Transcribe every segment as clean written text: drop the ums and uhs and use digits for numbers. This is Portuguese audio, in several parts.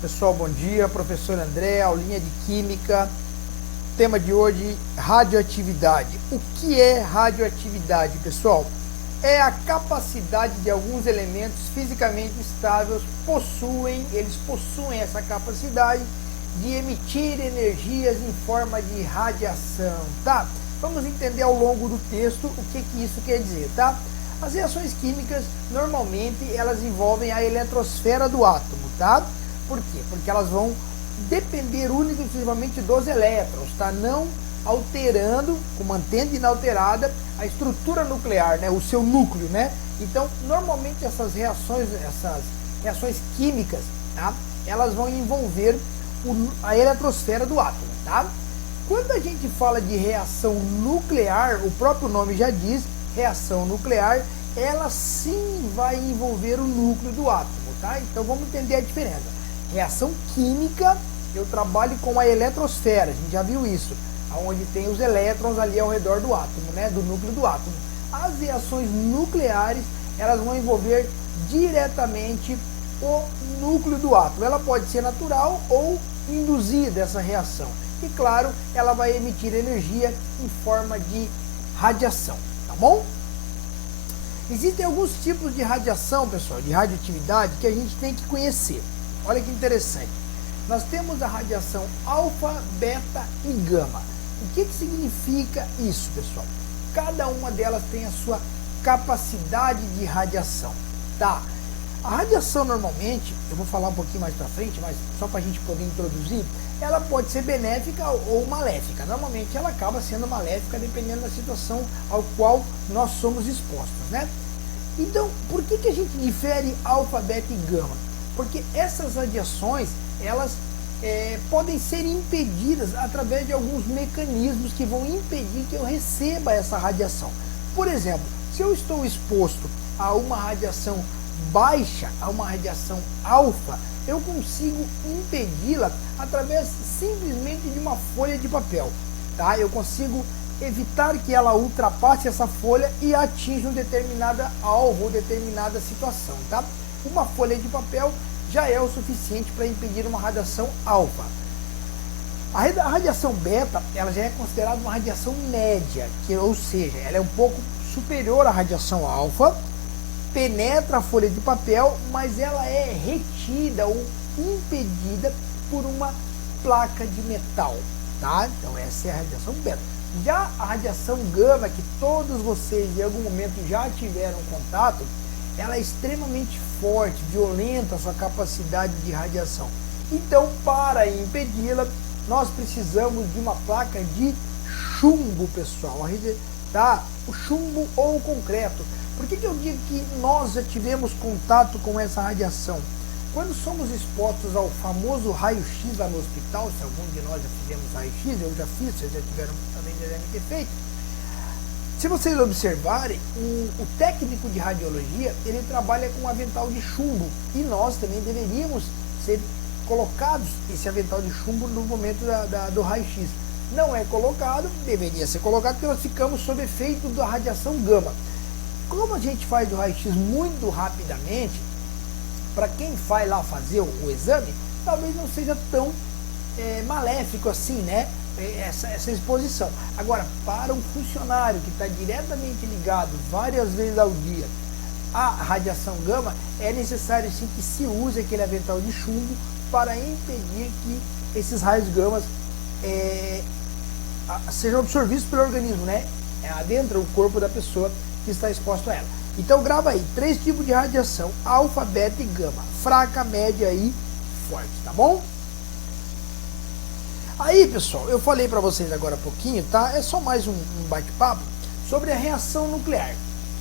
Pessoal, bom dia. Professor André, aulinha de Química. Tema de hoje, radioatividade. O que é radioatividade, pessoal? É a capacidade de alguns elementos fisicamente estáveis eles possuem essa capacidade de emitir energias em forma de radiação, tá? Vamos entender ao longo do texto o que isso quer dizer, tá? As reações químicas, normalmente, elas envolvem a eletrosfera do átomo, tá? Por quê? Porque elas vão depender única e exclusivamente dos elétrons, tá? Não alterando, mantendo inalterada a estrutura nuclear, né? O seu núcleo, né? Então, normalmente essas reações químicas, tá? Elas vão envolver a eletrosfera do átomo, tá? Quando a gente fala de reação nuclear, o próprio nome já diz, reação nuclear, ela sim vai envolver o núcleo do átomo, tá? Então vamos entender a diferença. Reação química, eu trabalho com a eletrosfera, a gente já viu isso, onde tem os elétrons ali ao redor do átomo, né, do núcleo do átomo. As reações nucleares, elas vão envolver diretamente o núcleo do átomo. Ela pode ser natural ou induzida, essa reação. E claro, ela vai emitir energia em forma de radiação, tá bom? Existem alguns tipos de radiação, pessoal, de radioatividade, que a gente tem que conhecer. Olha que interessante. Nós temos a radiação alfa, beta e gama. O que significa isso, pessoal? Cada uma delas tem a sua capacidade de radiação, tá? A radiação normalmente, eu vou falar um pouquinho mais para frente, mas só para a gente poder introduzir, ela pode ser benéfica ou maléfica. Normalmente ela acaba sendo maléfica dependendo da situação ao qual nós somos expostos, né? Então, por que a gente difere alfa, beta e gama? Porque essas radiações, elas podem ser impedidas através de alguns mecanismos que vão impedir que eu receba essa radiação. Por exemplo, se eu estou exposto a uma radiação baixa, a uma radiação alfa, eu consigo impedi-la através simplesmente de uma folha de papel, tá? Eu consigo evitar que ela ultrapasse essa folha e atinja um determinado alvo ou determinada situação, tá? Uma folha de papel já é o suficiente para impedir uma radiação alfa. A radiação beta, ela já é considerada uma radiação média, ou seja, ela é um pouco superior à radiação alfa, penetra a folha de papel, mas ela é retida ou impedida por uma placa de metal, tá? Então essa é a radiação beta. Já a radiação gama, que todos vocês em algum momento já tiveram contato, ela é extremamente forte, violenta a sua capacidade de radiação. Então, para impedi-la, nós precisamos de uma placa de chumbo, pessoal, tá? O chumbo ou o concreto. Por que eu digo que nós já tivemos contato com essa radiação? Quando somos expostos ao famoso raio-x lá no hospital, se algum de nós já fizemos raio-x, eu já fiz, vocês já tiveram, também já devem ter feito. Se vocês observarem, o técnico de radiologia, ele trabalha com um avental de chumbo e nós também deveríamos ser colocados esse avental de chumbo no momento do raio-x. Não é colocado, deveria ser colocado porque nós ficamos sob efeito da radiação gama. Como a gente faz o raio-x muito rapidamente, para quem vai lá fazer o exame, talvez não seja tão maléfico assim, né? Essa exposição. Agora, para um funcionário que está diretamente ligado várias vezes ao dia à radiação gama, é necessário sim que se use aquele avental de chumbo para impedir que esses raios gamas sejam absorvidos pelo organismo, né? Adentra o corpo da pessoa que está exposto a ela. Então grava aí, 3 tipos de radiação, alfa, beta e gama, fraca, média e forte, tá bom? Aí, pessoal, eu falei para vocês agora há pouquinho, tá? É só mais um bate-papo sobre a reação nuclear,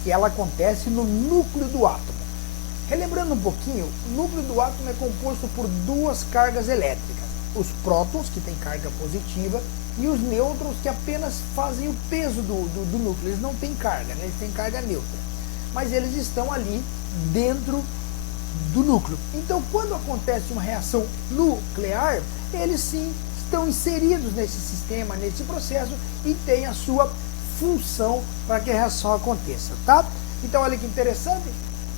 que ela acontece no núcleo do átomo. Relembrando um pouquinho, o núcleo do átomo é composto por 2 cargas elétricas, os prótons, que têm carga positiva, e os nêutrons, que apenas fazem o peso do núcleo, eles não têm carga, né? Eles têm carga neutra, mas eles estão ali dentro do núcleo. Então, quando acontece uma reação nuclear, eles sim estão inseridos nesse sistema, nesse processo e tem a sua função para que a reação aconteça, tá? Então, olha que interessante,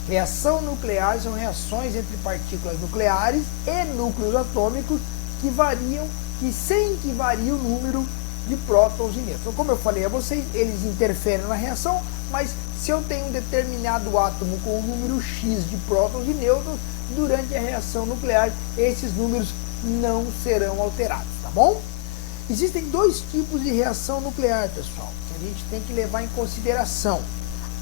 Reação nuclear são reações entre partículas nucleares e núcleos atômicos sem que varie o número de prótons e nêutrons. Então, como eu falei a vocês, eles interferem na reação, mas se eu tenho um determinado átomo com um número X de prótons e nêutrons, durante a reação nuclear, esses números não serão alterados, tá bom? Existem dois tipos de reação nuclear, pessoal, que a gente tem que levar em consideração: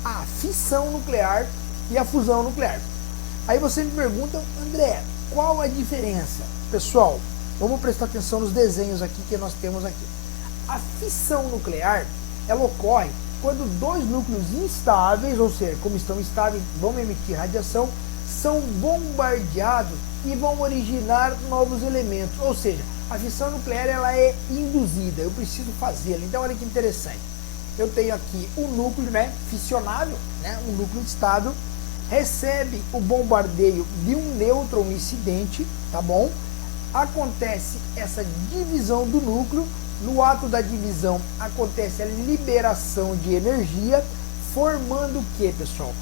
a fissão nuclear e a fusão nuclear. Aí você me pergunta, André, qual a diferença? Pessoal, vamos prestar atenção nos desenhos aqui que nós temos aqui. A fissão nuclear, ela ocorre quando dois núcleos instáveis, ou seja, como estão estáveis, vão emitir radiação, são bombardeados e vão originar novos elementos. Ou seja, a fissão nuclear ela é induzida, eu preciso fazê-la. Então olha que interessante. Eu tenho aqui um núcleo, né, fissionável, né, um núcleo estável, recebe o bombardeio de um nêutron incidente, tá bom? Acontece essa divisão do núcleo. No ato da divisão acontece a liberação de energia, formando o que, pessoal?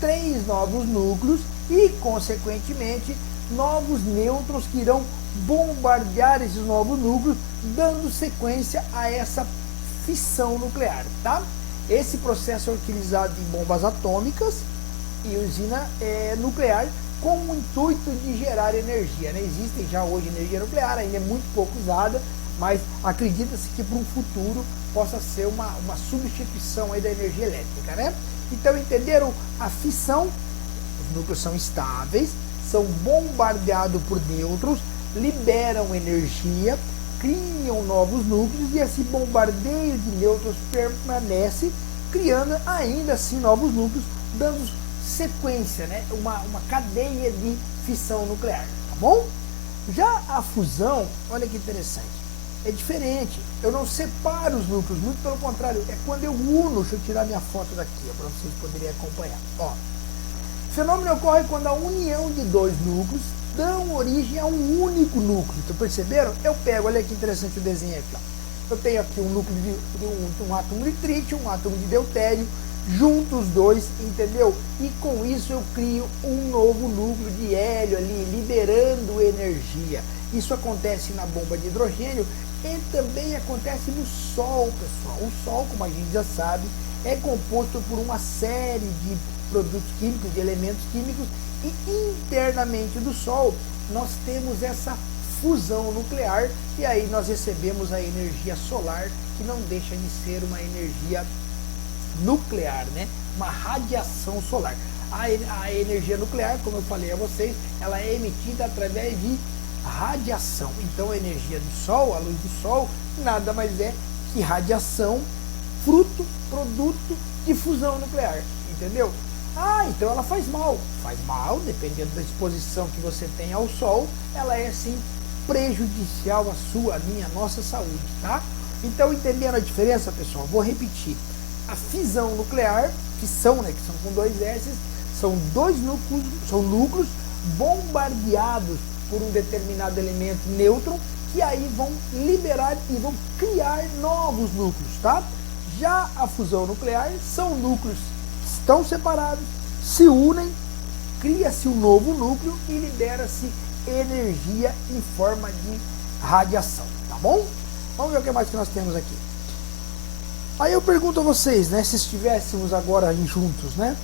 3 novos núcleos e, consequentemente, novos nêutrons que irão bombardear esses novos núcleos, dando sequência a essa fissão nuclear, tá? Esse processo é utilizado em bombas atômicas e usina nuclear com o intuito de gerar energia, né? Existem já hoje energia nuclear, ainda é muito pouco usada, mas acredita-se que para um futuro possa ser uma substituição aí da energia elétrica, né? Então, entenderam? A fissão, os núcleos são estáveis, são bombardeados por nêutrons, liberam energia, criam novos núcleos e esse bombardeio de nêutrons permanece, criando ainda assim novos núcleos, dando sequência, né? Uma cadeia de fissão nuclear, tá bom? Já a fusão, olha que interessante. É diferente, eu não separo os núcleos, muito pelo contrário, é quando eu uno. Deixa eu tirar minha foto daqui, para vocês poderem acompanhar. Ó, o fenômeno ocorre quando a união de dois núcleos dão origem a um único núcleo. Então, perceberam? Eu pego, olha que interessante o desenho aqui. Ó. Eu tenho aqui um núcleo de um átomo de trítio, um átomo de deutério, junto os dois, entendeu? E com isso eu crio um novo núcleo de hélio ali, liberando energia. Isso acontece na bomba de hidrogênio e também acontece no Sol, pessoal. O Sol, como a gente já sabe, é composto por uma série de produtos químicos, de elementos químicos, e internamente do Sol nós temos essa fusão nuclear e aí nós recebemos a energia solar, que não deixa de ser uma energia nuclear, né? Uma radiação solar. A energia nuclear, como eu falei a vocês, ela é emitida através de radiação. Então a energia do Sol, a luz do Sol, nada mais é que radiação, produto de fusão nuclear, entendeu? Ah, então ela faz mal. Faz mal, dependendo da exposição que você tem ao Sol, ela é sim prejudicial à sua, à minha, à nossa saúde, tá? Então, entendendo a diferença, pessoal, vou repetir. A fissão nuclear, fissão, né, que são com 2 S, são núcleos bombardeados por um determinado elemento nêutron, que aí vão liberar e vão criar novos núcleos, tá? Já a fusão nuclear são núcleos que estão separados, se unem, cria-se um novo núcleo e libera-se energia em forma de radiação, tá bom? Vamos ver o que mais que nós temos aqui. Aí eu pergunto a vocês, né, se estivéssemos agora juntos, né?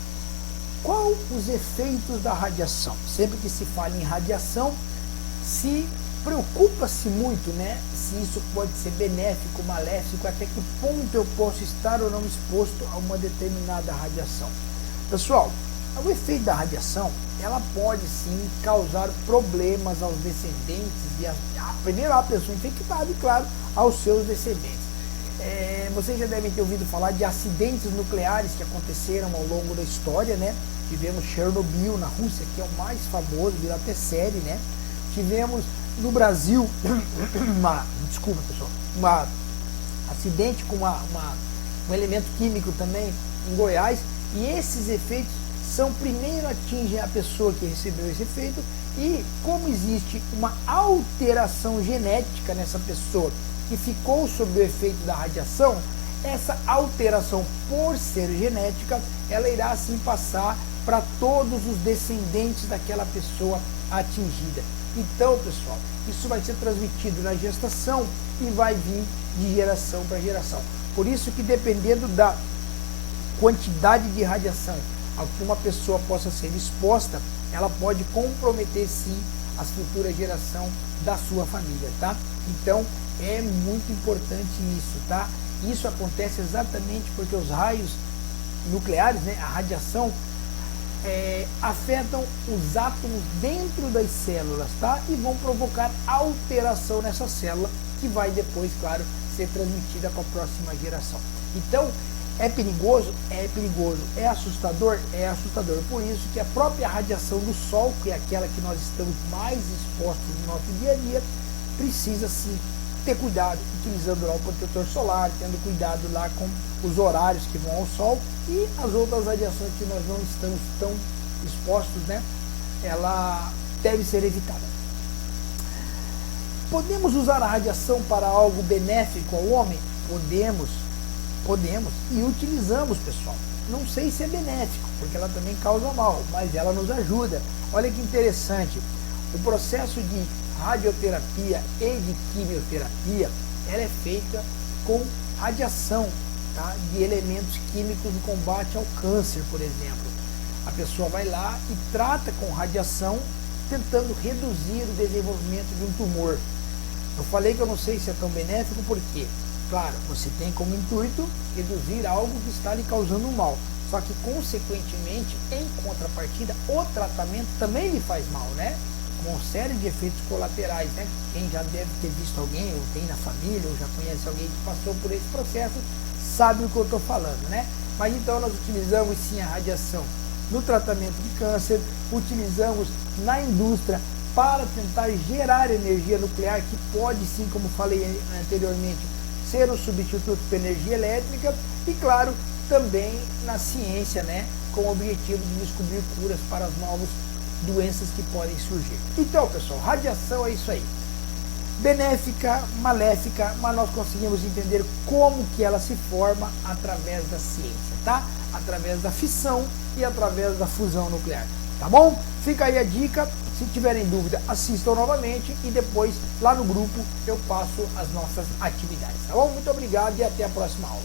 Qual os efeitos da radiação? Sempre que se fala em radiação, se preocupa-se muito, né? Se isso pode ser benéfico, maléfico, até que ponto eu posso estar ou não exposto a uma determinada radiação. Pessoal, o efeito da radiação, ela pode sim causar problemas aos descendentes, primeiro à pessoa infectada e, claro, aos seus descendentes. Vocês já devem ter ouvido falar de acidentes nucleares que aconteceram ao longo da história, né? Tivemos Chernobyl na Rússia, que é o mais famoso, virou até série, né? Tivemos no Brasil, um acidente com um elemento químico também em Goiás, e esses efeitos primeiro atingem a pessoa que recebeu esse efeito, e como existe uma alteração genética nessa pessoa que ficou sob o efeito da radiação, essa alteração, por ser genética, ela irá assim passar para todos os descendentes daquela pessoa atingida. Então, pessoal, isso vai ser transmitido na gestação e vai vir de geração para geração. Por isso que, dependendo da quantidade de radiação a que uma pessoa possa ser exposta, ela pode comprometer sim a futura geração da sua família, tá? Então, é muito importante isso, tá? Isso acontece exatamente porque os raios nucleares, né, a radiação, afetam os átomos dentro das células, tá? E vão provocar alteração nessa célula, que vai depois, claro, ser transmitida para a próxima geração. Então, é perigoso? É perigoso. É assustador? É assustador. Por isso que a própria radiação do Sol, que é aquela que nós estamos mais expostos no nosso dia a dia, precisa sim ter cuidado, utilizando lá o protetor solar, tendo cuidado lá com os horários que vão ao Sol e as outras radiações que nós não estamos tão expostos, né? Ela deve ser evitada. Podemos usar a radiação para algo benéfico ao homem? Podemos e utilizamos, pessoal. Não sei se é benéfico, porque ela também causa mal, mas ela nos ajuda. Olha que interessante, o processo de radioterapia e de quimioterapia, ela é feita com radiação, tá? De elementos químicos no combate ao câncer, por exemplo. A pessoa vai lá e trata com radiação, tentando reduzir o desenvolvimento de um tumor. Eu falei que eu não sei se é tão benéfico, porque, claro, você tem como intuito reduzir algo que está lhe causando mal. Só que, consequentemente, em contrapartida, o tratamento também lhe faz mal, né? Com uma série de efeitos colaterais, né? Quem já deve ter visto alguém, ou tem na família, ou já conhece alguém que passou por esse processo, sabe o que eu estou falando, né? Mas então nós utilizamos sim a radiação no tratamento de câncer, utilizamos na indústria para tentar gerar energia nuclear, que pode sim, como falei anteriormente, ser um substituto para energia elétrica, e claro, também na ciência, né? Com o objetivo de descobrir curas para as novas doenças que podem surgir. Então, pessoal, radiação é isso aí. Benéfica, maléfica, mas nós conseguimos entender como que ela se forma através da ciência, tá? Através da fissão e através da fusão nuclear, tá bom? Fica aí a dica. Se tiverem dúvida, assistam novamente e depois lá no grupo eu passo as nossas atividades, tá bom? Muito obrigado e até a próxima aula.